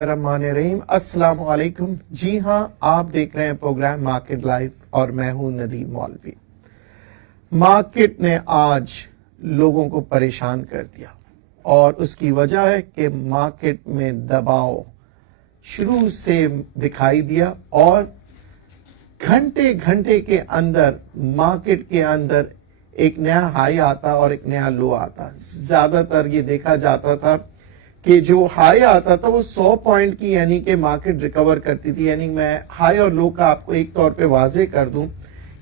الرحمن الرحیم السلام علیکم. جی ہاں، آپ دیکھ رہے ہیں پروگرام مارکیٹ لائف اور میں ہوں ندیم مولوی. مارکیٹ نے آج لوگوں کو پریشان کر دیا اور اس کی وجہ ہے کہ مارکیٹ میں دباؤ شروع سے دکھائی دیا اور گھنٹے گھنٹے کے اندر مارکیٹ کے اندر ایک نیا ہائی آتا اور ایک نیا لو آتا. زیادہ تر یہ دیکھا جاتا تھا کہ جو ہائی آتا تھا وہ 100 پوائنٹ کی یعنی کہ مارکیٹ ریکور کرتی تھی. یعنی میں ہائی اور لو کا آپ کو ایک طور پہ واضح کر دوں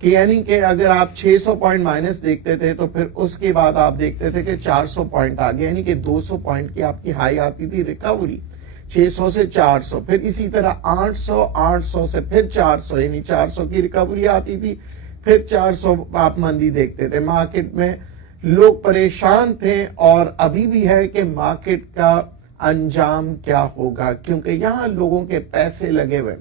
کہ یعنی کہ اگر آپ 600 پوائنٹ مائنس دیکھتے تھے تو پھر اس کے بعد آپ دیکھتے تھے کہ 400 پوائنٹ آ گیا، یعنی کہ 200 پوائنٹ کی آپ کی ہائی آتی تھی ریکوری 600 سے 400. پھر اسی طرح 800 سے پھر 400 یعنی 400 کی ریکوری آتی تھی. پھر 400 آپ مندی دیکھتے تھے. مارکیٹ میں لوگ پریشان تھے اور ابھی بھی ہے کہ مارکیٹ کا انجام کیا ہوگا، کیونکہ یہاں لوگوں کے پیسے لگے ہوئے.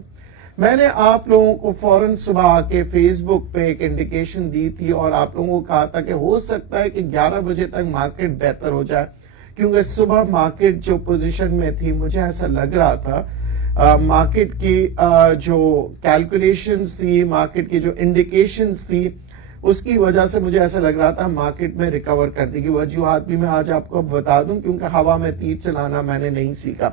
میں نے آپ لوگوں کو فوراً صبح آ کے فیس بک پہ ایک انڈیکیشن دی تھی اور آپ لوگوں کو کہا تھا کہ ہو سکتا ہے کہ 11 بجے تک مارکیٹ بہتر ہو جائے، کیونکہ صبح مارکیٹ جو پوزیشن میں تھی مجھے ایسا لگ رہا تھا مارکیٹ کی جو کیلکولیشنز تھی، مارکیٹ کی جو انڈیکیشنز تھی، اس کی وجہ سے مجھے ایسا لگ رہا تھا مارکیٹ میں ریکور کرنے کی وجوہات بھی میں آج آپ کو بتا دوں، کیونکہ ہوا میں تیر چلانا میں نے نہیں سیکھا.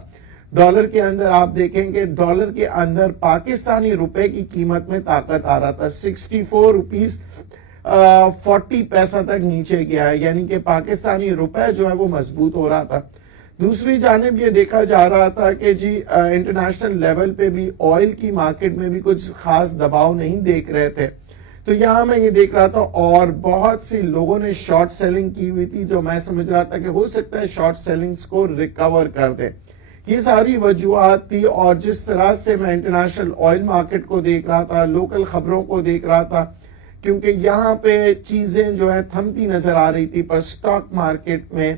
ڈالر کے اندر آپ دیکھیں کہ ڈالر کے اندر پاکستانی روپے کی قیمت میں طاقت آ رہا تھا. 64 روپیز 40 پیسہ تک نیچے گیا ہے، یعنی کہ پاکستانی روپے جو ہے وہ مضبوط ہو رہا تھا. دوسری جانب یہ دیکھا جا رہا تھا کہ جی انٹرنیشنل لیول پہ بھی آئل کی مارکیٹ میں بھی کچھ خاص دباؤ نہیں دیکھ رہے تھے. تو یہاں میں یہ دیکھ رہا تھا اور بہت سی لوگوں نے شارٹ سیلنگ کی ہوئی تھی، جو میں سمجھ رہا تھا کہ ہو سکتا ہے شارٹ سیلنگز کو ریکور کر دے. یہ ساری وجوہات تھی. اور جس طرح سے میں انٹرنیشنل آئل مارکیٹ کو دیکھ رہا تھا، لوکل خبروں کو دیکھ رہا تھا، کیونکہ یہاں پہ چیزیں جو ہے تھمتی نظر آ رہی تھی، پر سٹاک مارکیٹ میں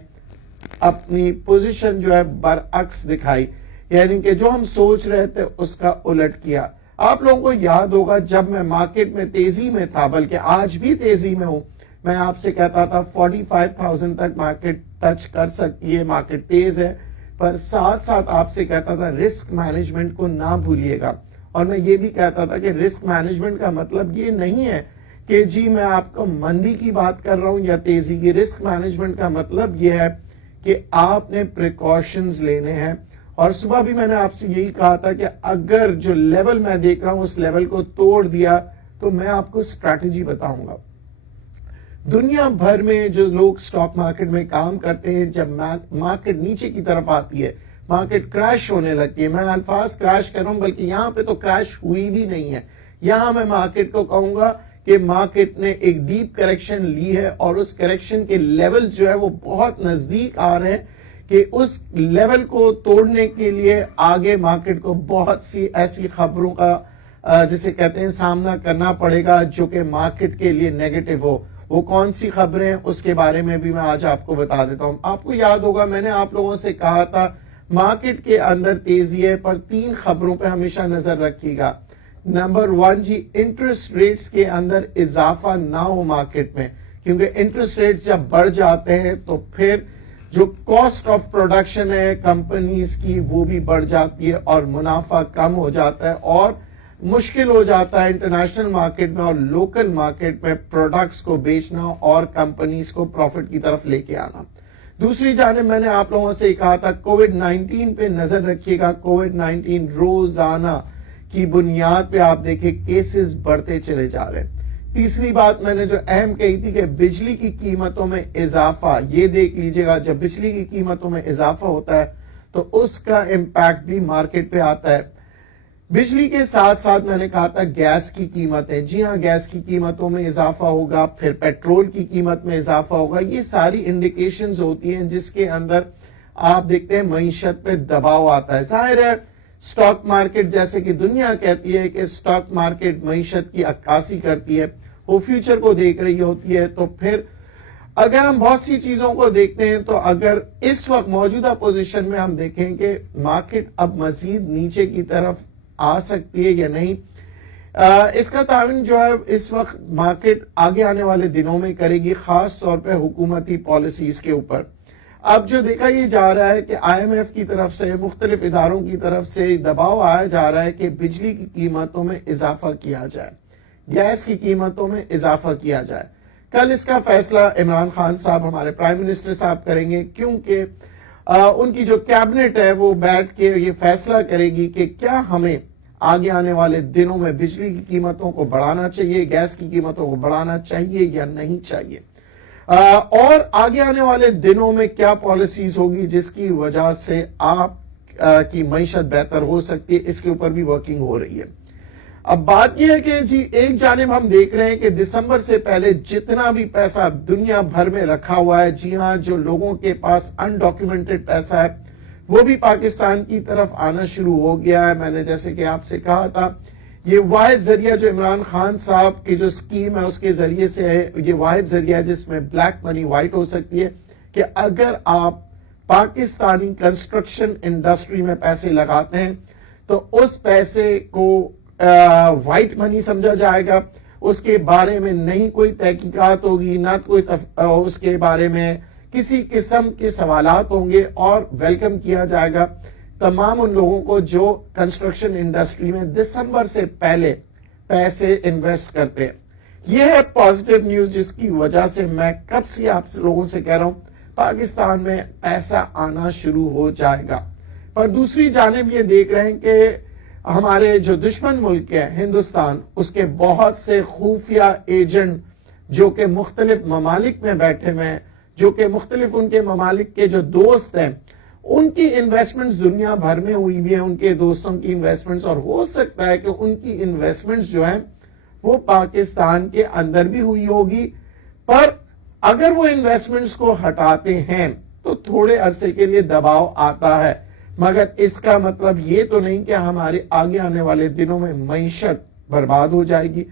اپنی پوزیشن جو ہے برعکس دکھائی، یعنی کہ جو ہم سوچ رہے تھے اس کا الٹ کیا. آپ لوگوں کو یاد ہوگا جب میں مارکیٹ میں تیزی میں تھا، بلکہ آج بھی تیزی میں ہوں، میں آپ سے کہتا تھا 45,000 تک مارکیٹ ٹچ کر سکتی ہے، مارکیٹ تیز ہے، پر ساتھ ساتھ آپ سے کہتا تھا رسک مینجمنٹ کو نہ بھولیے گا. اور میں یہ بھی کہتا تھا کہ رسک مینجمنٹ کا مطلب یہ نہیں ہے کہ جی میں آپ کو مندی کی بات کر رہا ہوں یا تیزی کی. رسک مینجمنٹ کا مطلب یہ ہے کہ آپ نے پریکاشنز لینے ہیں. اور صبح بھی میں نے آپ سے یہی کہا تھا کہ اگر جو لیول میں دیکھ رہا ہوں اس لیول کو توڑ دیا تو میں آپ کو اسٹریٹجی بتاؤں گا. دنیا بھر میں جو لوگ سٹاک مارکیٹ میں کام کرتے ہیں، جب مارکیٹ نیچے کی طرف آتی ہے، مارکیٹ کریش ہونے لگتی ہے، میں الفاظ کریش کر رہا ہوں بلکہ یہاں پہ تو کریش ہوئی بھی نہیں ہے. یہاں میں مارکیٹ کو کہوں گا کہ مارکیٹ نے ایک ڈیپ کریکشن لی ہے اور اس کریکشن کے لیول جو ہے وہ بہت نزدیک آ رہے ہیں کہ اس لیول کو توڑنے کے لیے آگے مارکیٹ کو بہت سی ایسی خبروں کا جسے کہتے ہیں سامنا کرنا پڑے گا جو کہ مارکیٹ کے لیے نیگیٹو ہو. وہ کون سی خبریں ہیں اس کے بارے میں بھی میں آج آپ کو بتا دیتا ہوں. آپ کو یاد ہوگا میں نے آپ لوگوں سے کہا تھا مارکیٹ کے اندر تیزی ہے، پر 3 خبروں پہ ہمیشہ نظر رکھیے گا. نمبر 1 جی انٹرسٹ ریٹس کے اندر اضافہ نہ ہو مارکیٹ میں، کیونکہ انٹرسٹ ریٹس جب بڑھ جاتے ہیں تو پھر جو کاسٹ آف پروڈکشن ہے کمپنیز کی وہ بھی بڑھ جاتی ہے اور منافع کم ہو جاتا ہے اور مشکل ہو جاتا ہے انٹرنیشنل مارکیٹ میں اور لوکل مارکیٹ میں پروڈکٹس کو بیچنا اور کمپنیز کو پروفٹ کی طرف لے کے آنا. دوسری جانب میں نے آپ لوگوں سے کہا تھا کووڈ-19 پہ نظر رکھیے گا. کووڈ-19 روزانہ کی بنیاد پہ آپ دیکھیں کیسز بڑھتے چلے جا رہے ہیں. تیسری بات میں نے جو اہم کہی تھی کہ بجلی کی قیمتوں میں اضافہ، یہ دیکھ لیجئے گا جب بجلی کی قیمتوں میں اضافہ ہوتا ہے تو اس کا امپیکٹ بھی مارکیٹ پہ آتا ہے. بجلی کے ساتھ ساتھ میں نے کہا تھا گیس کی قیمتیں، جی ہاں گیس کی قیمتوں میں اضافہ ہوگا، پھر پیٹرول کی قیمت میں اضافہ ہوگا. یہ ساری انڈیکیشنز ہوتی ہیں جس کے اندر آپ دیکھتے ہیں معیشت پہ دباؤ آتا ہے. ظاہر ہے سٹاک مارکیٹ جیسے کہ دنیا کہتی ہے کہ سٹاک مارکیٹ معیشت کی عکاسی کرتی ہے، وہ فیوچر کو دیکھ رہی ہوتی ہے. تو پھر اگر ہم بہت سی چیزوں کو دیکھتے ہیں تو اگر اس وقت موجودہ پوزیشن میں ہم دیکھیں کہ مارکیٹ اب مزید نیچے کی طرف آ سکتی ہے یا نہیں، اس کا تعین جو ہے اس وقت مارکیٹ آگے آنے والے دنوں میں کرے گی، خاص طور پہ حکومتی پالیسیز کے اوپر. اب جو دیکھا یہ جا رہا ہے کہ آئی ایم ایف کی طرف سے مختلف اداروں کی طرف سے دباؤ آیا جا رہا ہے کہ بجلی کی قیمتوں میں اضافہ کیا جائے، گیس کی قیمتوں میں اضافہ کیا جائے۔ کل اس کا فیصلہ عمران خان صاحب ہمارے پرائم منسٹر صاحب کریں گے، کیونکہ ان کی جو کیبنٹ ہے وہ بیٹھ کے یہ فیصلہ کرے گی کہ کیا ہمیں آگے آنے والے دنوں میں بجلی کی قیمتوں کو بڑھانا چاہیے، گیس کی قیمتوں کو بڑھانا چاہیے یا نہیں چاہیے، اور آگے آنے والے دنوں میں کیا پالیسیز ہوگی جس کی وجہ سے آپ کی معیشت بہتر ہو سکتی ہے، اس کے اوپر بھی ورکنگ ہو رہی ہے۔ اب بات یہ ہے کہ جی ایک جانب ہم دیکھ رہے ہیں کہ دسمبر سے پہلے جتنا بھی پیسہ دنیا بھر میں رکھا ہوا ہے، جی ہاں، جو لوگوں کے پاس انڈاکیومنٹڈ پیسہ ہے وہ بھی پاکستان کی طرف آنا شروع ہو گیا ہے۔ میں نے جیسے کہ آپ سے کہا تھا، یہ واحد ذریعہ جو عمران خان صاحب کی جو سکیم ہے اس کے ذریعے سے ہے، یہ واحد ذریعہ ہے جس میں بلیک منی وائٹ ہو سکتی ہے، کہ اگر آپ پاکستانی کنسٹرکشن انڈسٹری میں پیسے لگاتے ہیں تو اس پیسے کو وائٹ منی سمجھا جائے گا، اس کے بارے میں نہیں کوئی تحقیقات ہوگی، نہ کوئی اس کے بارے میں کسی قسم کے سوالات ہوں گے، اور ویلکم کیا جائے گا تمام ان لوگوں کو جو کنسٹرکشن انڈسٹری میں دسمبر سے پہلے پیسے انویسٹ کرتے ہیں۔ یہ ہے پازیٹیو نیوز جس کی وجہ سے میں کب سے آپ لوگوں سے کہہ رہا ہوں پاکستان میں پیسہ آنا شروع ہو جائے گا۔ پر دوسری جانب یہ دیکھ رہے ہیں کہ ہمارے جو دشمن ملک ہے ہندوستان، اس کے بہت سے خفیہ ایجنٹ جو کہ مختلف ممالک میں بیٹھے ہوئے ہیں، جو کہ مختلف ان کے ممالک کے جو دوست ہیں، ان کی انویسٹمنٹس دنیا بھر میں ہوئی بھی ہیں، ان کے دوستوں کی انویسٹمنٹس، اور ہو سکتا ہے کہ ان کی انویسٹمنٹس جو ہیں وہ پاکستان کے اندر بھی ہوئی ہوگی، پر اگر وہ انویسٹمنٹس کو ہٹاتے ہیں تو تھوڑے عرصے کے لیے دباؤ آتا ہے، مگر اس کا مطلب یہ تو نہیں کہ ہمارے آگے آنے والے دنوں میں معیشت برباد ہو جائے گی۔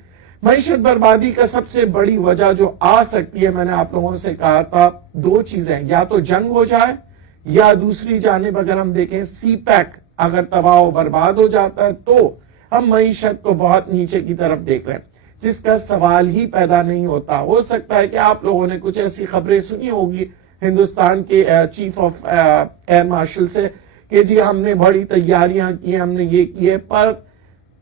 معیشت بربادی کا سب سے بڑی وجہ جو آ سکتی ہے، میں نے آپ لوگوں سے کہا تھا، دو چیزیں، یا تو جنگ ہو جائے، یا دوسری جانب اگر ہم دیکھیں سی پیک اگر تباہ و برباد ہو جاتا ہے تو ہم معیشت کو بہت نیچے کی طرف دیکھ رہے ہیں، جس کا سوال ہی پیدا نہیں ہوتا۔ ہو سکتا ہے کہ آپ لوگوں نے کچھ ایسی خبریں سنی ہوگی ہندوستان کے چیف آف ایئر مارشل سے کہ جی ہم نے بڑی تیاریاں کی، ہم نے یہ کیے، پر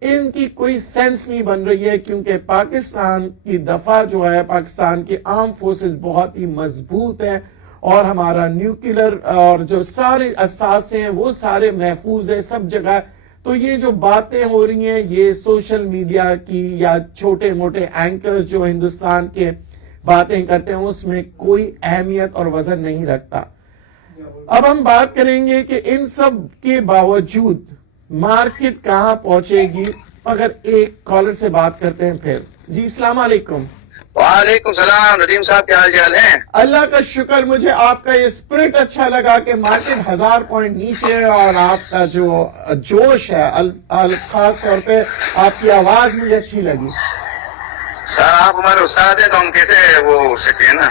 ان کی کوئی سینس نہیں بن رہی ہے، کیونکہ پاکستان کی دفاع جو ہے، پاکستان کی آرم فورسز بہت ہی مضبوط ہیں، اور ہمارا نیوکلر اور جو سارے اثاثے ہیں وہ سارے محفوظ ہیں سب جگہ۔ تو یہ جو باتیں ہو رہی ہیں یہ سوشل میڈیا کی یا چھوٹے موٹے اینکرز جو ہندوستان کے باتیں کرتے ہیں اس میں کوئی اہمیت اور وزن نہیں رکھتا۔ اب ہم بات کریں گے کہ ان سب کے باوجود مارکیٹ کہاں پہنچے گی، مگر ایک کالر سے بات کرتے ہیں پھر۔ جی السلام علیکم۔ وعلیکم السلام ندیم صاحب، کیا حال چال ہے؟ اللہ کا شکر، مجھے آپ کا یہ اسپرٹ اچھا لگا کہ مارکیٹ 1000 پوائنٹ نیچے ہے، اور آپ کا جو جوش ہے خاص طور پہ آپ کی آواز مجھے اچھی لگی۔ سر آپ ہمارے استاد ہیں تو ہم کیسے وہ ہو سکتے ہیں نا،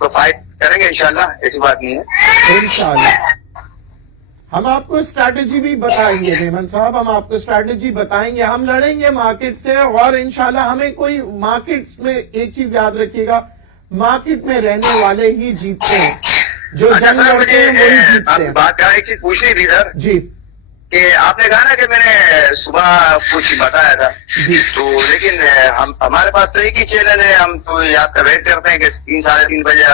تو فائٹ کریں گے انشاءاللہ، ایسی بات نہیں ہے انشاءاللہ ہم آپ کو اسٹریٹجی بھی بتائیں گے نیمن صاحب، ہم آپ کو اسٹریٹجی بتائیں گے، ہم لڑیں گے مارکیٹ سے، اور انشاءاللہ ہمیں کوئی مارکیٹ میں ایک چیز یاد رکھیے گا، مارکیٹ میں رہنے والے ہی جیتتے ہیں، جو جنگ لڑتے ہیں وہی جیتتے ہیں۔ بات ایک چیز پوچھنی تھی سر، جی کہ آپ نے کہا نا کہ میں نے صبح کچھ بتایا تھا، تو لیکن ہمارے پاس تو ایک ہی چینل ہے، ہم تو آپ کا ویٹ کرتے ہیں کہ 3 ساڑھے 3 بجے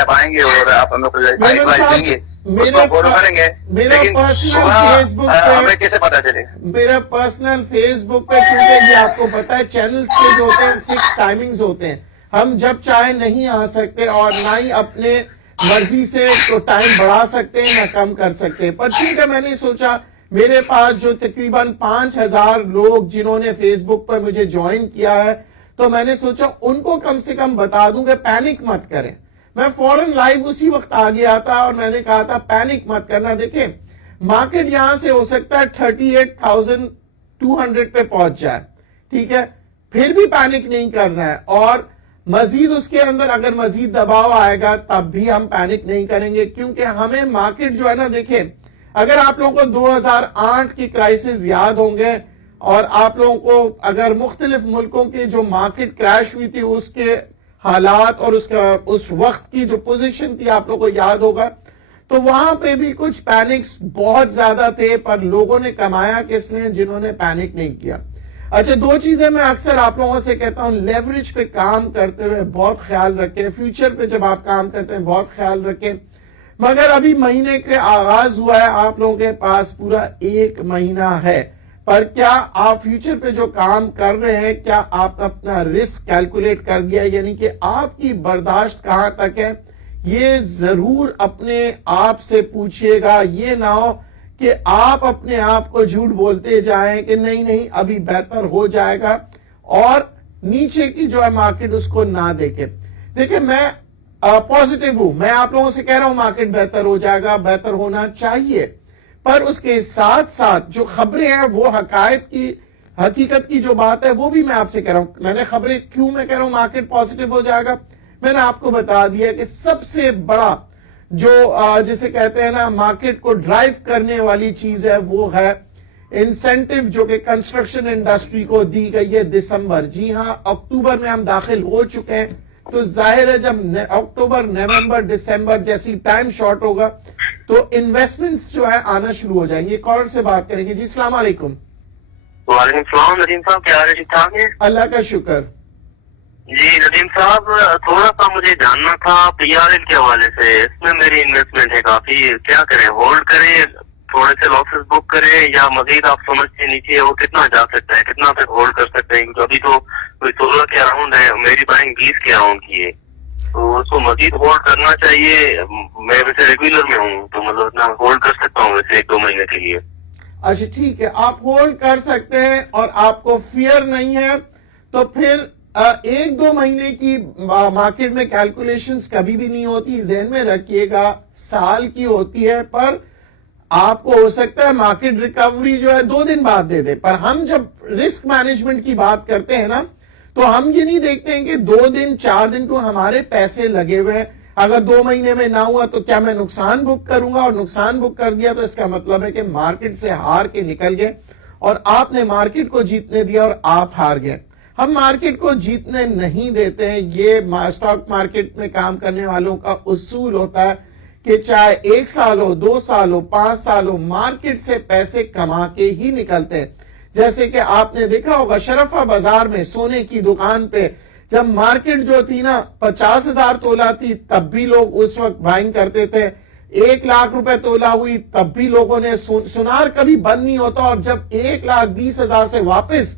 آپ آئیں گے اور آپ ہمیں کوئی دیں گے، اس کو فالو کریں گے، لیکن صبح ہمیں کیسے پتا چلے؟ میرا پرسنل فیس بک پہ، کیونکہ یہ آپ کو پتا ہے چینلز کے جو ہوتے ہیں فکس ٹائمنگز ہوتے ہیں، ہم جب چاہے نہیں آ سکتے، اور نہ ہی اپنے مرضی سے تو ٹائم بڑھا سکتے ہیں نہ کم کر سکتے، پر ٹھیک ہے میں نے سوچا میرے پاس جو تقریباً 5000 لوگ جنہوں نے فیس بک پر مجھے جوائن کیا ہے، تو میں نے سوچا ان کو کم سے کم بتا دوں کہ پینک مت کریں۔ میں فوراً لائیو اسی وقت آ گیا تھا اور میں نے کہا تھا پینک مت کرنا، دیکھیں مارکیٹ یہاں سے ہو سکتا ہے 38,200 پہ پہنچ جائے، ٹھیک ہے، پھر بھی پینک نہیں کرنا ہے، اور مزید اس کے اندر اگر مزید دباؤ آئے گا تب بھی ہم پینک نہیں کریں گے، کیونکہ ہمیں مارکیٹ جو ہے نا، دیکھیں اگر آپ لوگوں کو 2008 کی کرائسس یاد ہوں گے، اور آپ لوگوں کو اگر مختلف ملکوں کے جو مارکیٹ کریش ہوئی تھی اس کے حالات اور اس وقت کی جو پوزیشن تھی آپ لوگوں کو یاد ہوگا، تو وہاں پہ بھی کچھ پینکس بہت زیادہ تھے، پر لوگوں نے کمایا کس نے؟ جنہوں نے پینک نہیں کیا۔ اچھا، دو چیزیں میں اکثر آپ لوگوں سے کہتا ہوں، لیوریج پہ کام کرتے ہوئے بہت خیال رکھیں، فیوچر پہ جب آپ کام کرتے ہیں بہت خیال رکھیں۔ مگر ابھی مہینے کے آغاز ہوا ہے، آپ لوگوں کے پاس پورا 1 مہینہ ہے، پر کیا آپ فیوچر پہ جو کام کر رہے ہیں، کیا آپ اپنا رسک کیلکولیٹ کر دیا؟ یعنی کہ آپ کی برداشت کہاں تک ہے، یہ ضرور اپنے آپ سے پوچھئے گا۔ یہ نہ ہو کہ آپ اپنے آپ کو جھوٹ بولتے جائیں کہ نہیں نہیں ابھی بہتر ہو جائے گا، اور نیچے کی جو ہے مارکیٹ اس کو نہ دیکھیں۔ دیکھیں، میں پازیٹیو ہوں، میں آپ لوگوں سے کہہ رہا ہوں مارکیٹ بہتر ہو جائے گا، بہتر ہونا چاہیے، پر اس کے ساتھ ساتھ جو خبریں ہیں وہ حقیقت کی جو بات ہے وہ بھی میں آپ سے کہہ رہا ہوں۔ میں نے خبریں کیوں میں کہہ رہا ہوں مارکیٹ پازیٹیو ہو جائے گا، میں نے آپ کو بتا دیا کہ سب سے بڑا جو جسے کہتے ہیں نا مارکیٹ کو ڈرائیو کرنے والی چیز ہے وہ ہے انسینٹیو جو کہ کنسٹرکشن انڈسٹری کو دی گئی ہے دسمبر۔ جی ہاں، اکتوبر میں ہم داخل ہو چکے ہیں، تو ظاہر ہے جب اکتوبر، نومبر، دسمبر جیسی ٹائم شارٹ ہوگا تو انویسٹمنٹس جو ہے آنا شروع ہو جائیں گے۔ کالر سے بات کریں گے۔ جی السلام علیکم۔ وعلیکم السلام ندیم صاحب، کیا حال ہے؟ ٹھیک ٹھاک ہے؟ اللہ کا شکر۔ جی ندیم صاحب، تھوڑا سا مجھے جاننا تھا PRL کے حوالے سے، اس میں میری انویسٹمنٹ ہے کافی، کیا کریں؟ ہولڈ کریں، تھوڑے سے لاسز بک کریں، یا مزید آپ سمجھتے نیچے وہ کتنا جا سکتا ہے، کتنا تک ہولڈ کر سکتے ہیں؟ کیونکہ ابھی تو کوئی 16 کے اراؤنڈ ہے، میری بائنگ 20 کے اراؤنڈ کی ہے، تو اس کو مزید ہولڈ کرنا چاہیے۔ میں ویسے ریگولر میں ہوں تو مطلب اتنا ہولڈ کر سکتا ہوں ویسے 1-2 مہینے کے لیے۔ اچھا ٹھیک ہے، آپ ہولڈ کر سکتے ہیں اور آپ کو فیئر نہیں ہے، تو پھر 1-2 مہینے کی مارکیٹ میں کیلکولیشنز کبھی بھی نہیں ہوتی، ذہن میں رکھیے گا، سال کی ہوتی ہے، پر آپ کو ہو سکتا ہے مارکیٹ ریکوری جو ہے 2 دن بعد دے دے۔ پر ہم جب رسک مینجمنٹ کی بات کرتے ہیں نا، تو ہم یہ نہیں دیکھتے ہیں کہ 2 دن 4 دن کو ہمارے پیسے لگے ہوئے ہیں، اگر 2 مہینے میں نہ ہوا تو کیا میں نقصان بک کروں گا؟ اور نقصان بک کر دیا تو اس کا مطلب ہے کہ مارکیٹ سے ہار کے نکل گئے، اور آپ نے مارکیٹ کو جیتنے دیا اور آپ ہار گئے۔ ہم مارکیٹ کو جیتنے نہیں دیتے ہیں، یہ اسٹاک مارکیٹ میں کام کرنے والوں کا اصول ہوتا ہے کہ چاہے 1 سال ہو، 2 سال ہو، 5 سال ہو، مارکیٹ سے پیسے کما کے ہی نکلتے ہیں۔ جیسے کہ آپ نے دیکھا ہوگا شرفہ بازار میں سونے کی دکان پہ جب مارکیٹ جو تھی نا 50,000 تولہ تھی، تب بھی لوگ اس وقت بائنگ کرتے تھے، 1 لاکھ روپے تولہ ہوئی تب بھی لوگوں نے، سونار کبھی بند نہیں ہوتا، اور جب 1,20,000 سے واپس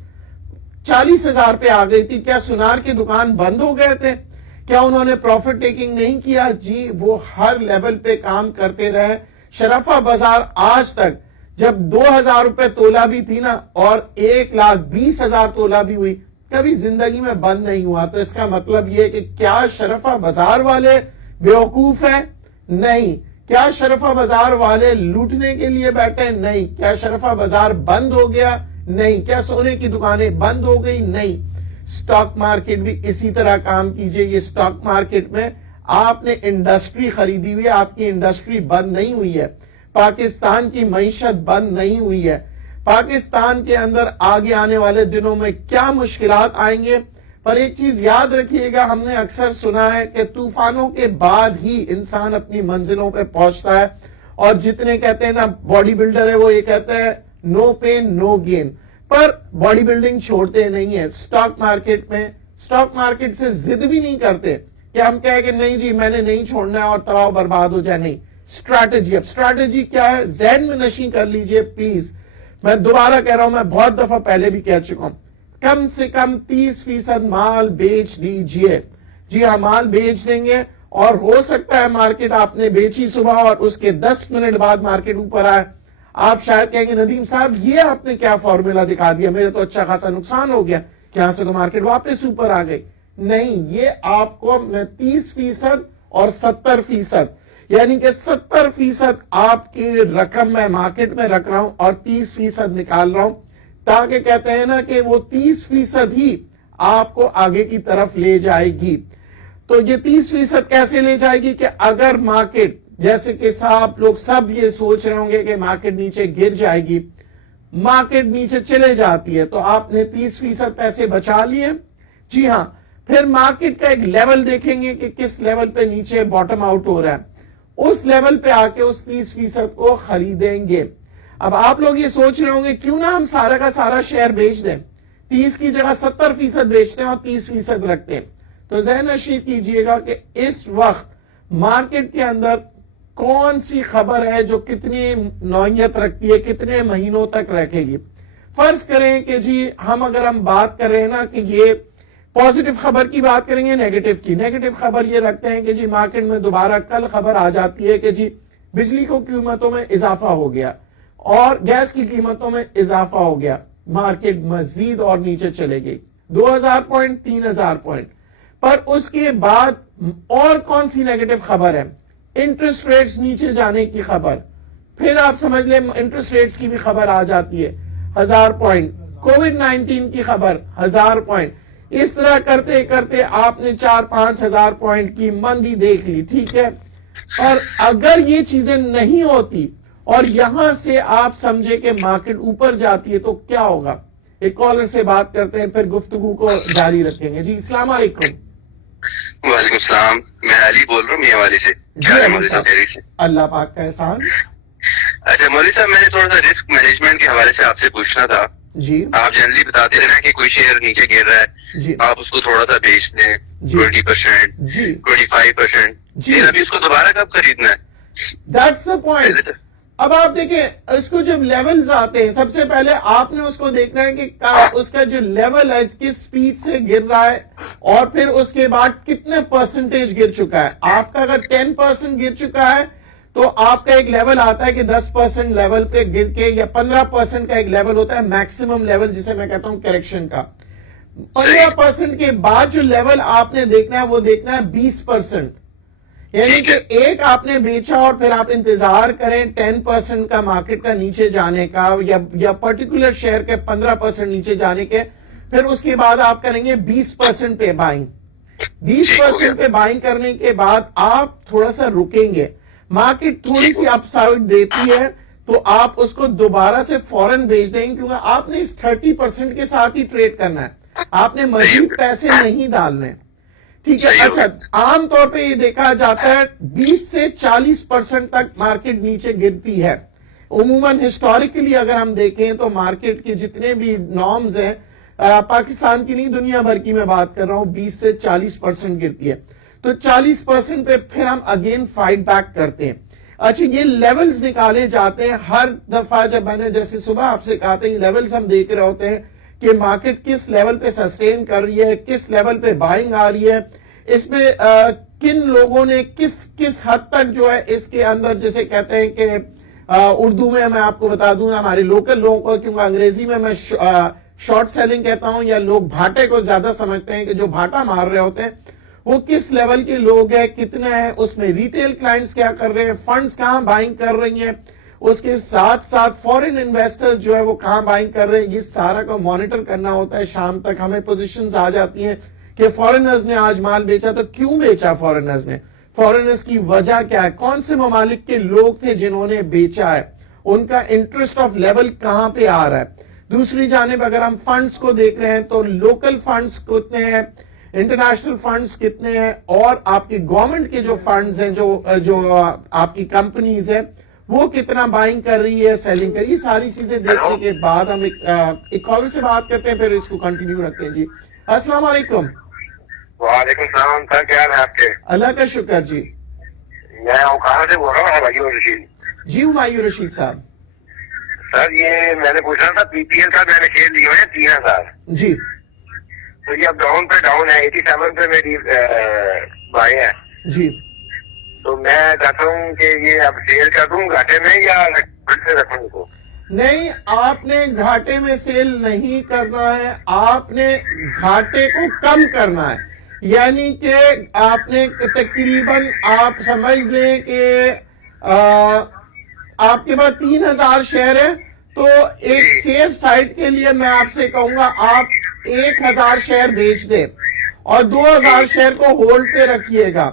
40,000 پہ آ گئی تھی، کیا سونار کی دکان بند ہو گئے تھے؟ کیا انہوں نے پروفٹ ٹیکنگ نہیں کیا؟ جی، وہ ہر لیول پہ کام کرتے رہے۔ شرفہ بازار آج تک جب 2,000 روپے تولہ بھی تھی نا، اور 1,20,000 تولہ بھی ہوئی، کبھی زندگی میں بند نہیں ہوا۔ تو اس کا مطلب یہ کہ کیا شرفہ بازار والے بیوقوف ہیں؟ نہیں۔ کیا شرفہ بازار والے لوٹنے کے لیے بیٹھے؟ نہیں۔ کیا شرفہ بازار بند ہو گیا؟ نہیں۔ کیا سونے کی دکانیں بند ہو گئی؟ نہیں۔ سٹاک مارکیٹ بھی اسی طرح کام کیجئے۔ یہ سٹاک مارکیٹ میں آپ نے انڈسٹری خریدی ہوئی ہے، آپ کی انڈسٹری بند نہیں ہوئی ہے، پاکستان کی معیشت بند نہیں ہوئی ہے۔ پاکستان کے اندر آگے آنے والے دنوں میں کیا مشکلات آئیں گے، پر ایک چیز یاد رکھیے گا، ہم نے اکثر سنا ہے کہ طوفانوں کے بعد ہی انسان اپنی منزلوں پہ پہنچتا ہے، اور جتنے کہتے ہیں نا باڈی بلڈر ہے وہ یہ کہتے ہیں نو پین نو گین، پر باڈی بلڈنگ چھوڑتے نہیں ہیں۔ سٹاک مارکیٹ سے ضد بھی نہیں کرتے کہ ہم کہیں کہ نہیں جی میں نے نہیں چھوڑنا ہے اور تباہ برباد ہو جائے، نہیں۔ اسٹریٹجی، اب اسٹریٹجی کیا ہے ذہن میں نشیں کر لیجئے پلیز۔ میں دوبارہ کہہ رہا ہوں، میں بہت دفعہ پہلے بھی کہہ چکا ہوں، کم سے کم 30% مال بیچ دیجئے۔ جی ہاں، مال بیچ دیں گے، اور ہو سکتا ہے مارکیٹ آپ نے بیچی صبح اور اس کے 10 منٹ بعد مارکیٹ اوپر آئے، آپ شاید کہیں گے ندیم صاحب یہ آپ نے کیا فارمولا دکھا دیا، میرے تو اچھا خاصا نقصان ہو گیا، یہاں سے تو مارکیٹ واپس اوپر آ گئی۔ نہیں، یہ آپ کو میں 30% اور 70%، یعنی کہ 70% آپ کی رقم میں مارکیٹ میں رکھ رہا ہوں اور 30% نکال رہا ہوں، تاکہ کہتے ہیں نا کہ وہ 30% ہی آپ کو آگے کی طرف لے جائے گی۔ تو یہ 30% کیسے لے جائے گی کہ اگر مارکیٹ، جیسے کہ صاحب لوگ سب یہ سوچ رہے ہوں گے کہ مارکیٹ نیچے گر جائے گی، مارکیٹ نیچے چلے جاتی ہے تو آپ نے 30% پیسے بچا لیے۔ جی ہاں، پھر مارکیٹ کا ایک لیول دیکھیں گے کہ کس لیول پہ نیچے باٹم آؤٹ ہو رہا ہے، اس لیول پہ آ کے اس 30% کو خریدیں گے. اب آپ لوگ یہ سوچ رہے ہوں گے کیوں نہ ہم سارا کا سارا شیئر بیچ دیں, 30 کی جگہ 70% بیچتے ہیں اور 30% رکھتے ہیں. تو ذہن نشین کیجئے گا کہ اس وقت مارکیٹ کے اندر کون سی خبر ہے جو کتنی نوعیت رکھتی ہے, کتنے مہینوں تک رکھے گی. فرض کریں کہ جی اگر ہم بات کر رہے ہیں نا کہ یہ پازیٹیو خبر کی بات کریں گے, نیگیٹو خبر یہ رکھتے ہیں کہ جی مارکیٹ میں دوبارہ کل خبر آ جاتی ہے کہ جی بجلی کو قیمتوں میں اضافہ ہو گیا اور گیس کی قیمتوں میں اضافہ ہو گیا, مارکیٹ مزید اور نیچے چلے گئی 2000 پوائنٹ 3000 پوائنٹ پر. اس کے بعد اور کون سی نیگیٹو خبر ہے؟ انٹرسٹ ریٹس نیچے جانے کی خبر. پھر آپ سمجھ لیں انٹرسٹ ریٹس کی بھی خبر آ جاتی ہے 1000 پوائنٹ, کووڈ-19 کی خبر 1000 پوائنٹ. اس طرح کرتے کرتے آپ نے 4-5 ہزار پوائنٹ کی مندی دیکھ لی, ٹھیک ہے. اور اگر یہ چیزیں نہیں ہوتی اور یہاں سے آپ سمجھے کہ مارکیٹ اوپر جاتی ہے تو کیا ہوگا؟ ایک کالر سے بات کرتے ہیں پھر گفتگو کو جاری رکھیں گے. جی السلام علیکم. وعلیکم السلام, میں علی بول رہا ہوں میاں والی سے. اللہ پاک کا احسان. اچھا مولوی صاحب, میں نے تھوڑا سا رسک مینجمنٹ کے حوالے سے آپ سے پوچھنا تھا. جی آپ جنرلی بتاتے رہنا کہ کوئی شیئر نیچے گر رہا ہے جی آپ اس کو تھوڑا سا بیچ دیں 20%, جی 25%. جی ابھی اس کو دوبارہ کب خریدنا ہے؟ That's the point. اب آپ دیکھیں اس کو جب لیولز آتے ہیں سب سے پہلے آپ نے اس کو دیکھنا ہے کہ اس کا جو لیول ہے کس سپیڈ سے گر رہا ہے اور پھر اس کے بعد کتنے پرسنٹیج گر چکا ہے. آپ کا اگر 10% گر چکا ہے تو آپ کا ایک لیول آتا ہے کہ 10% لیول پہ گر کے, یا 15% کا ایک لیول ہوتا ہے میکسیمم لیول جسے میں کہتا ہوں کریکشن کا. 15% کے بعد جو لیول آپ نے دیکھنا ہے وہ دیکھنا ہے 20%. یعنی کہ ایک آپ نے بیچا اور پھر آپ انتظار کریں 10% کا مارکیٹ کا نیچے جانے کا یا پرٹیکولر شیئر کے 15% نیچے جانے کے, پھر اس کے بعد آپ کریں گے 20% پہ بائنگ. 20% پہ بائنگ کرنے کے بعد آپ تھوڑا سا رکیں گے, مارکیٹ تھوڑی سی اپ سائڈ دیتی ہے تو آپ اس کو دوبارہ سے فوراً بیچ دیں گے, کیونکہ آپ نے اس 30% کے ساتھ ہی ٹریڈ کرنا ہے, آپ نے مزید پیسے نہیں ڈالنے, ٹھیک ہے. اچھا عام طور پہ یہ دیکھا جاتا ہے 20 سے 40% تک مارکیٹ نیچے گرتی ہے. عموماً ہسٹوریکلی اگر ہم دیکھیں تو مارکیٹ کے جتنے بھی نارمز ہیں, پاکستان کی نہیں دنیا بھر کی میں بات کر رہا ہوں, 20 سے 40% گرتی ہے. تو 40% پہ پھر ہم اگین فائٹ بیک کرتے ہیں. اچھا یہ لیولز نکالے جاتے ہیں ہر دفعہ جب میں نے جیسے صبح آپ سے کہا تھا یہ لیولز ہم دیکھ رہے ہوتے ہیں کہ مارکیٹ کس لیول پہ سسٹین کر رہی ہے, کس لیول پہ بائنگ آ رہی ہے, اس میں کن لوگوں نے کس حد تک جو ہے اس کے اندر جسے کہتے ہیں کہ اردو میں آپ کو بتا دوں ہمارے لوکل لوگوں کو, کیونکہ انگریزی میں شارٹ سیلنگ کہتا ہوں, یا لوگ بھاٹے کو زیادہ سمجھتے ہیں کہ جو بھاٹا مار رہے ہوتے ہیں وہ کس لیول کے لوگ ہیں, کتنے ہیں, اس میں ریٹیل کلائنٹس کیا کر رہے ہیں, فنڈز کہاں بائنگ کر رہی ہیں, اس کے ساتھ ساتھ فورن انویسٹر جو ہے وہ کہاں بائنگ کر رہے ہیں. یہ سارا کا مانیٹر کرنا ہوتا ہے. شام تک ہمیں پوزیشنز آ جاتی ہیں کہ فورنرز نے آج مال بیچا تو کیوں بیچا فورنرز نے, فورنرز کی وجہ کیا ہے, کون سے ممالک کے لوگ تھے جنہوں نے بیچا ہے, ان کا انٹرسٹ آف لیول کہاں پہ آ رہا ہے. دوسری جانب اگر ہم فنڈز کو دیکھ رہے ہیں تو لوکل فنڈز کتنے ہیں, انٹرنیشنل فنڈز کتنے ہیں, اور آپ کی گورنمنٹ کے جو فنڈز ہیں جو آپ کی کمپنیز ہیں وہ کتنا بائنگ کر رہی ہے, سیلنگ کر رہی ہے. یہ ساری چیزیں دیکھنے کے بعد ہم ایک کالر سے بات کرتے ہیں پھر اس کو کنٹینیو رکھتے ہیں. جی السلام علیکم. وعلیکم السلام سر, کیا حال ہے آپ کے؟ اللہ کا شکر. جی میں اوکھاڑا سے بول رہا ہوں ہمایوں رشید. جی ہمایوں رشید صاحب. سر یہ میں نے پوچھنا تھا پی پی ایل کا میں نے شیئر لیے ہوئے 3000. جی تو یہ اب ڈاؤن پہ ڈاؤن ہے, 87 پہ میری بائیں ہے. جی تو میں چاہتا ہوں کہ یہ اب سیل کر دوں گھاٹے میں یا رکھوں ان کو؟ نہیں, آپ نے گھاٹے میں سیل نہیں کرنا ہے, آپ نے گھاٹے کو کم کرنا ہے. یعنی کہ آپ نے تقریباً آپ سمجھ لیں کہ آپ کے پاس 3000 شیئر ہے تو ایک سیف سائٹ کے لیے میں آپ سے کہوں گا آپ 1000 شیئر بیچ دیں اور 2000 شیئر کو ہولڈ پہ رکھیے گا.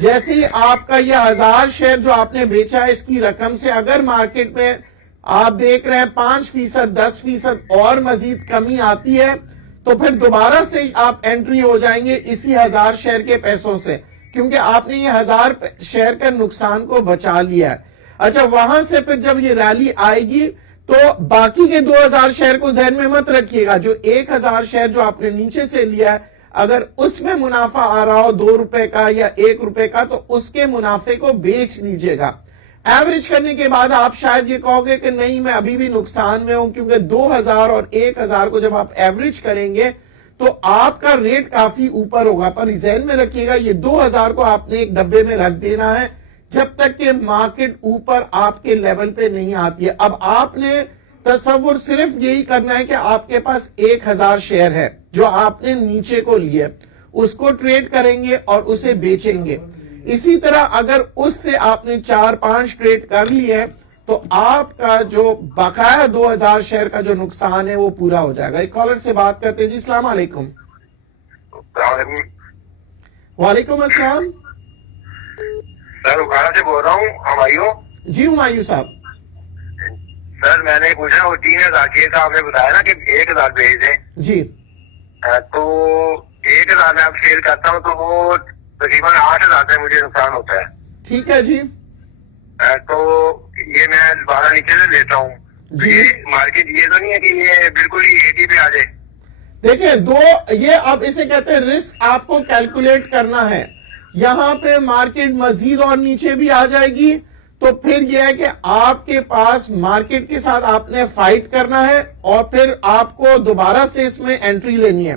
جیسے ہی آپ کا یہ 1000 شیئر جو آپ نے بیچا اس کی رقم سے اگر مارکیٹ میں آپ دیکھ رہے ہیں 5%, 10% اور مزید کمی آتی ہے تو پھر دوبارہ سے آپ انٹری ہو جائیں گے اسی 1000 شیئر کے پیسوں سے, کیونکہ آپ نے یہ 1000 شیئر کا نقصان کو بچا لیا ہے. اچھا وہاں سے پھر جب یہ ریلی آئے گی تو باقی کے 2000 شیئر کو ذہن میں مت رکھیے گا. جو 1000 شیئر جو آپ نے نیچے سے لیا ہے اگر اس میں منافع آ رہا ہو 2 روپے کا یا 1 روپے کا تو اس کے منافع کو بیچ لیجئے گا. ایوریج کرنے کے بعد آپ شاید یہ کہو گے کہ نہیں میں ابھی بھی نقصان میں ہوں, کیونکہ 2000 اور 1000 کو جب آپ ایوریج کریں گے تو آپ کا ریٹ کافی اوپر ہوگا. پر ذہن میں رکھیے گا یہ 2000 کو آپ نے ایک ڈبے میں رکھ دینا ہے جب تک کہ مارکیٹ اوپر آپ کے لیول پہ نہیں آتی ہے. اب آپ نے تصور صرف یہی کرنا ہے کہ آپ کے پاس 1000 شیئر ہے جو آپ نے نیچے کو لیے, اس کو ٹریڈ کریں گے اور اسے بیچیں گے. اسی طرح اگر اس سے آپ نے 4-5 ٹریڈ کر لیے تو آپ کا جو بقایا 2000 شیئر کا جو نقصان ہے وہ پورا ہو جائے گا. ایک کالر سے بات کرتے ہیں. جی السلام علیکم. وعلیکم السلام. سر اکھاڑا سے بول رہا ہوں ہمایوں. جی ہمایوں صاحب. سر میں نے پوچھا وہ 3000 شیئر کا آپ نے بتایا نا کہ 1000 بیچ دیں. جی تو 1000 میں آپ شیئر کرتا ہوں تو وہ تقریباً 8000 سے مجھے نقصان ہوتا ہے. ٹھیک ہے جی. تو یہ میں دوبارہ نیچے سے لیتا ہوں. جی یہ مارکیٹ یہ تو نہیں ہے کہ یہ بالکل ہی 80 پہ آ جائے. دیکھیں یہ اب اسے کہتے ہیں رسک آپ کو کیلکولیٹ کرنا ہے. یہاں پہ مارکیٹ مزید اور نیچے بھی آ جائے گی تو پھر یہ ہے کہ آپ کے پاس مارکیٹ کے ساتھ آپ نے فائٹ کرنا ہے اور پھر آپ کو دوبارہ سے اس میں انٹری لینی ہے.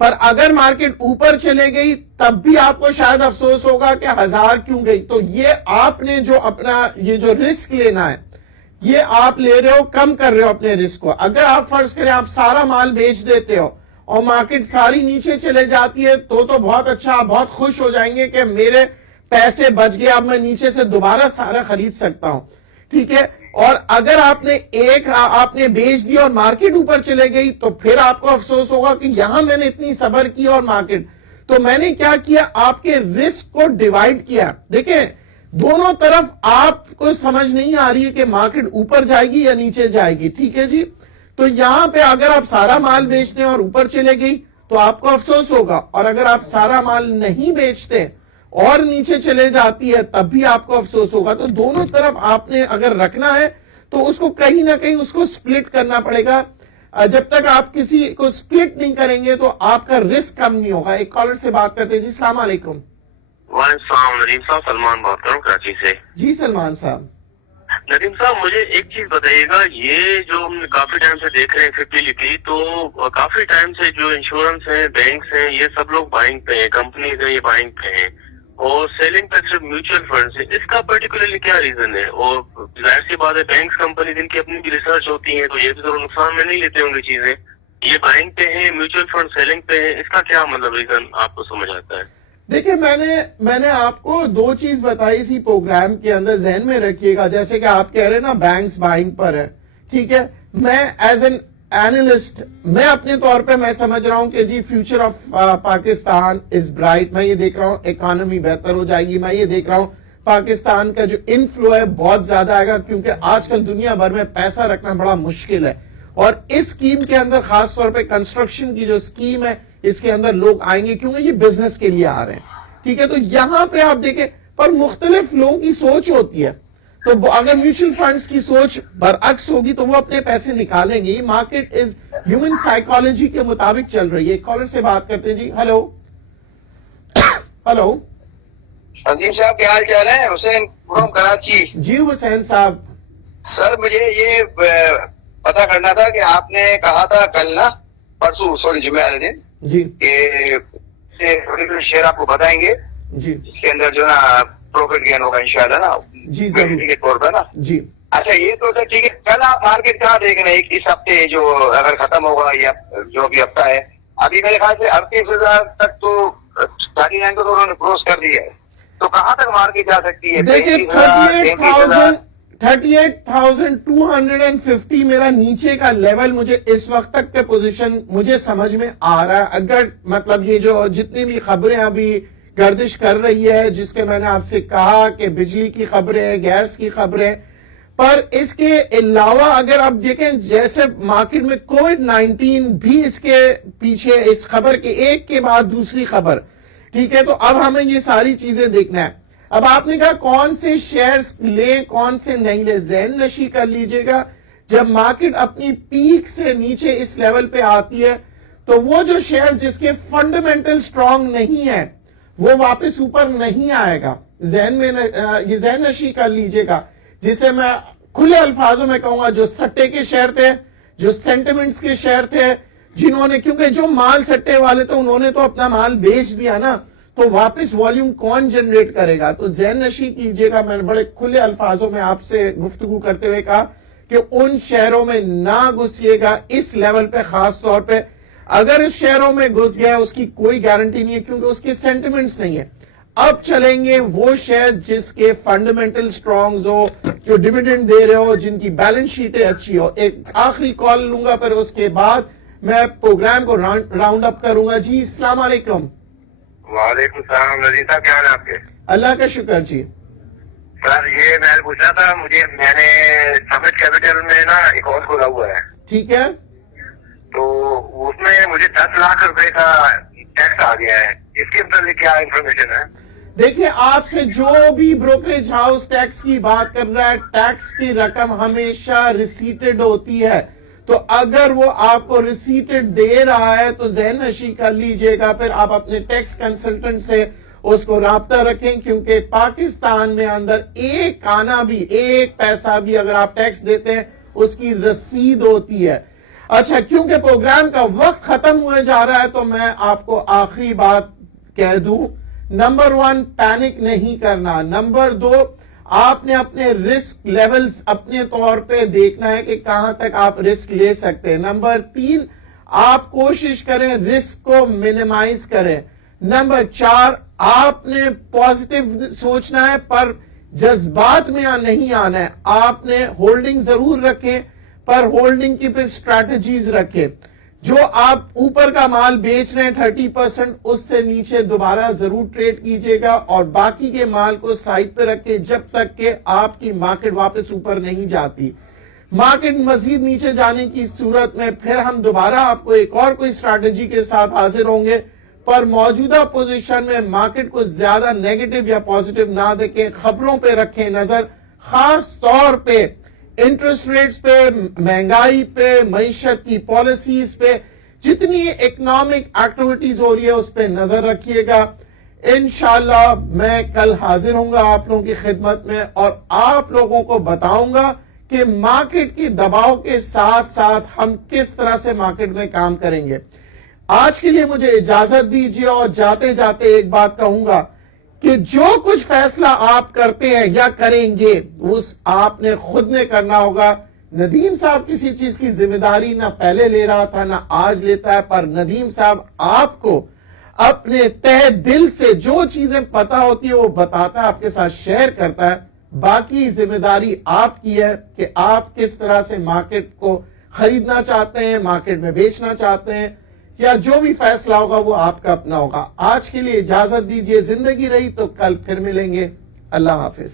پر اگر مارکیٹ اوپر چلے گئی تب بھی آپ کو شاید افسوس ہوگا کہ 1000 کیوں گئی. تو یہ آپ نے جو اپنا یہ جو رسک لینا ہے یہ آپ لے رہے ہو, کم کر رہے ہو اپنے رسک کو. اگر آپ فرض کریں آپ سارا مال بیچ دیتے ہو اور مارکیٹ ساری نیچے چلے جاتی ہے تو بہت اچھا, آپ بہت خوش ہو جائیں گے کہ میرے پیسے بچ گئے, اب میں نیچے سے دوبارہ سارا خرید سکتا ہوں. ٹھیک ہے. اور اگر آپ نے بیچ دیا اور مارکیٹ اوپر چلے گئی تو پھر آپ کو افسوس ہوگا کہ یہاں میں نے اتنی صبر کی اور مارکیٹ, تو میں نے کیا کیا آپ کے رسک کو ڈیوائیڈ کیا. دیکھیں دونوں طرف آپ کو سمجھ نہیں آ رہی ہے کہ مارکیٹ اوپر جائے گی یا نیچے جائے گی. ٹھیک ہے جی. تو یہاں پہ اگر آپ سارا مال بیچتے ہیں اور اوپر چلے گئی تو آپ کو افسوس ہوگا, اور اگر آپ سارا مال نہیں بیچتے اور نیچے چلے جاتی ہے تب بھی آپ کو افسوس ہوگا. تو دونوں طرف آپ نے اگر رکھنا ہے تو اس کو کہیں نہ کہیں اس کو سپلٹ کرنا پڑے گا. جب تک آپ کسی کو سپلٹ نہیں کریں گے تو آپ کا رسک کم نہیں ہوگا. ایک کالر سے بات کرتے ہیں. جی السلام علیکم. وعلیکم السلام. ندیم صاحب سلمان بات کر رہا ہوں کراچی سے. جی سلمان صاحب. ندیم صاحب مجھے ایک چیز بتائیے گا, یہ جو ہم کافی ٹائم سے دیکھ رہے ہیں 50 لپی, تو کافی ٹائم سے جو انشورنس ہیں, بینکس ہیں, یہ سب لوگ بائنگ پہ ہیں, کمپنیز ہیں یہ بائنگ پہ ہیں, اور سیلنگ پہ صرف میوچل فنڈز ہیں. اس کا پرٹیکولرلی کیا ریزن ہے؟ اور ظاہر سی بات ہے بینکس کمپنی جن کی اپنی بھی ریسرچ ہوتی ہے تو یہ بھی ضرور نقصان میں نہیں لیتے ہوں گے چیزیں. یہ بائنگ پہ ہیں, میوچل فنڈ سیلنگ پہ ہیں, اس کا کیا مطلب ریزن آپ کو سمجھ آتا ہے؟ دیکھیں میں نے آپ کو 2 چیز بتائی اسی پروگرام کے اندر, ذہن میں رکھیے گا. جیسے کہ آپ کہہ رہے ہیں نا بینکس بائنگ پر ہے, ٹھیک ہے. میں ایز این اینالسٹ میں اپنے طور پہ میں سمجھ رہا ہوں کہ جی future of Pakistan is bright. میں یہ دیکھ رہا ہوں اکانومی بہتر ہو جائے گی. میں یہ دیکھ رہا ہوں پاکستان کا جو انفلو ہے بہت زیادہ آئے گا, کیونکہ آج کل دنیا بھر میں پیسہ رکھنا بڑا مشکل ہے. اور اس سکیم کے اندر خاص طور پہ کنسٹرکشن کی جو سکیم ہے اس کے اندر لوگ آئیں گے کیونکہ یہ بزنس کے لیے آ رہے ہیں. ٹھیک ہے. تو یہاں پہ آپ دیکھیں پر مختلف لوگوں کی سوچ ہوتی ہے. تو اگر میوچل فنڈز کی سوچ برعکس ہوگی تو وہ اپنے پیسے نکالیں گے. مارکیٹ از ہیومن سائیکالوجی کے مطابق چل رہی ہے. کالر سے بات کرتے ہیں. جی ہلو. ہلو عظیم صاحب کیا حال چال ہے؟ حسین فرام کراچی. جی حسین صاحب. سر مجھے یہ پتا کرنا تھا کہ آپ نے کہا تھا کل نا پرسوں سوری جمعہ والے دن جی کہ شیئر آپ کو بتائیں گے جی اس کے اندر جو نا پروفٹ گین ہوگا انشاءاللہ نا جی ضرور کے طور پر نا. جی اچھا یہ تو سر ٹھیک ہے. کل آپ مارکیٹ کہاں دیکھ رہے ہیں اس ہفتے جو اگر ختم ہوگا یا جو بھی ہفتہ ہے ابھی میرے خیال سے 38,000 تک تو 39 کو تو انہوں نے کروس کر دیا ہے, تو کہاں تک مارکیٹ جا سکتی ہے؟ دیکھیں 38,250 میرا نیچے کا لیول مجھے اس وقت تک کے پوزیشن مجھے سمجھ میں آ رہا ہے. اگر مطلب یہ جو جتنی بھی خبریں ابھی گردش کر رہی ہے جس کے میں نے آپ سے کہا کہ بجلی کی خبریں, گیس کی خبریں, پر اس کے علاوہ اگر آپ دیکھیں جیسے مارکیٹ میں کووڈ 19 بھی اس کے پیچھے اس خبر کے ایک کے بعد دوسری خبر, ٹھیک ہے, تو اب ہمیں یہ ساری چیزیں دیکھنا ہے. اب آپ نے کہا کون سے شیئرز لیں کون سے نہیں لیں, ذہن نشی کر لیجئے گا جب مارکیٹ اپنی پیک سے نیچے اس لیول پہ آتی ہے تو وہ جو شیئر جس کے فنڈامنٹل سٹرونگ نہیں ہے وہ واپس اوپر نہیں آئے گا. ذہن میں یہ ذہن نشی کر لیجئے گا, جسے میں کھلے الفاظوں میں کہوں گا جو سٹے کے شیئر تھے, جو سینٹیمنٹس کے شیئر تھے, جنہوں نے, کیونکہ جو مال سٹے والے تھے انہوں نے تو اپنا مال بیچ دیا نا, تو واپس والیوم کون جنریٹ کرے گا. تو ذہن نشی کیجئے گا, میں نے بڑے کھلے الفاظوں میں آپ سے گفتگو کرتے ہوئے کہا کہ ان شہروں میں نہ گھسیے گا اس لیول پہ, خاص طور پہ اگر اس شہروں میں گھس گیا اس کی کوئی گارنٹی نہیں ہے کیونکہ اس کے سینٹیمنٹس نہیں ہے. اب چلیں گے وہ شیئر جس کے فنڈامنٹل سٹرونگز ہو, جو ڈیویڈنڈ دے رہے ہو, جن کی بیلنس شیٹیں اچھی ہو. ایک آخری کال لوں گا, پھر اس کے بعد میں پروگرام کو راؤنڈ اپ کروں گا. جی السلام علیکم. وعلیکم السلام ندیم صاحب, کیا حال ہے آپ کے؟ اللہ کا شکر. جی سر یہ میں پوچھنا تھا, میں نے سمٹ کیپیٹل میں نا اکاؤنٹ کھولا ہوا ہے, ٹھیک ہے, تو اس میں مجھے 10 لاکھ روپے کا ٹیکس آ گیا ہے, اس کے متعلق کیا انفارمیشن ہے؟ دیکھیں آپ سے جو بھی بروکریج ہاؤس ٹیکس کی بات کر رہا ہے, ٹیکس کی رقم ہمیشہ ریسیٹڈ ہوتی ہے, تو اگر وہ آپ کو ریسیٹڈ دے رہا ہے تو ذہن نشی کر لیجئے گا, پھر آپ اپنے ٹیکس کنسلٹنٹ سے اس کو رابطہ رکھیں, کیونکہ پاکستان میں اندر ایک آنا بھی, ایک پیسہ بھی اگر آپ ٹیکس دیتے ہیں اس کی رسید ہوتی ہے. اچھا, کیونکہ پروگرام کا وقت ختم ہوئے جا رہا ہے تو میں آپ کو آخری بات کہہ دوں. نمبر 1 پینک نہیں کرنا. نمبر 2 آپ نے اپنے رسک لیولز اپنے طور پہ دیکھنا ہے کہ کہاں تک آپ رسک لے سکتے ہیں. نمبر 3 آپ کوشش کریں رسک کو منیمائز کریں. نمبر 4 آپ نے پازیٹیو سوچنا ہے پر جذبات میں نہیں آنا ہے. آپ نے ہولڈنگ ضرور رکھیں پر ہولڈنگ کی پھر اسٹریٹجیز رکھیں. جو آپ اوپر کا مال بیچ رہے ہیں 30% اس سے نیچے دوبارہ ضرور ٹریڈ کیجئے گا, اور باقی کے مال کو سائڈ پہ رکھیں جب تک کہ آپ کی مارکیٹ واپس اوپر نہیں جاتی. مارکیٹ مزید نیچے جانے کی صورت میں پھر ہم دوبارہ آپ کو ایک اور کوئی اسٹریٹجی کے ساتھ حاضر ہوں گے, پر موجودہ پوزیشن میں مارکیٹ کو زیادہ نیگیٹو یا پازیٹیو نہ دیکھیں, خبروں پہ رکھیں نظر, خاص طور پہ انٹرسٹ ریٹس پہ, مہنگائی پہ, معیشت کی پالیسیز پہ, جتنی اکنامک ایکٹیویٹیز ہو رہی ہے اس پہ نظر رکھیے گا. انشاءاللہ میں کل حاضر ہوں گا آپ لوگوں کی خدمت میں اور آپ لوگوں کو بتاؤں گا کہ مارکیٹ کی دباؤ کے ساتھ ساتھ ہم کس طرح سے مارکیٹ میں کام کریں گے. آج کے لیے مجھے اجازت دیجیے, اور جاتے جاتے ایک بات کہوں گا کہ جو کچھ فیصلہ آپ کرتے ہیں یا کریں گے اس آپ نے خود نے کرنا ہوگا. ندیم صاحب کسی چیز کی ذمہ داری نہ پہلے لے رہا تھا نہ آج لیتا ہے, پر ندیم صاحب آپ کو اپنے تہ دل سے جو چیزیں پتا ہوتی ہے وہ بتاتا ہے, آپ کے ساتھ شیئر کرتا ہے. باقی ذمہ داری آپ کی ہے کہ آپ کس طرح سے مارکیٹ کو خریدنا چاہتے ہیں, مارکیٹ میں بیچنا چاہتے ہیں, یا جو بھی فیصلہ ہوگا وہ آپ کا اپنا ہوگا. آج کے لیے اجازت دیجیے, زندگی رہی تو کل پھر ملیں گے. اللہ حافظ.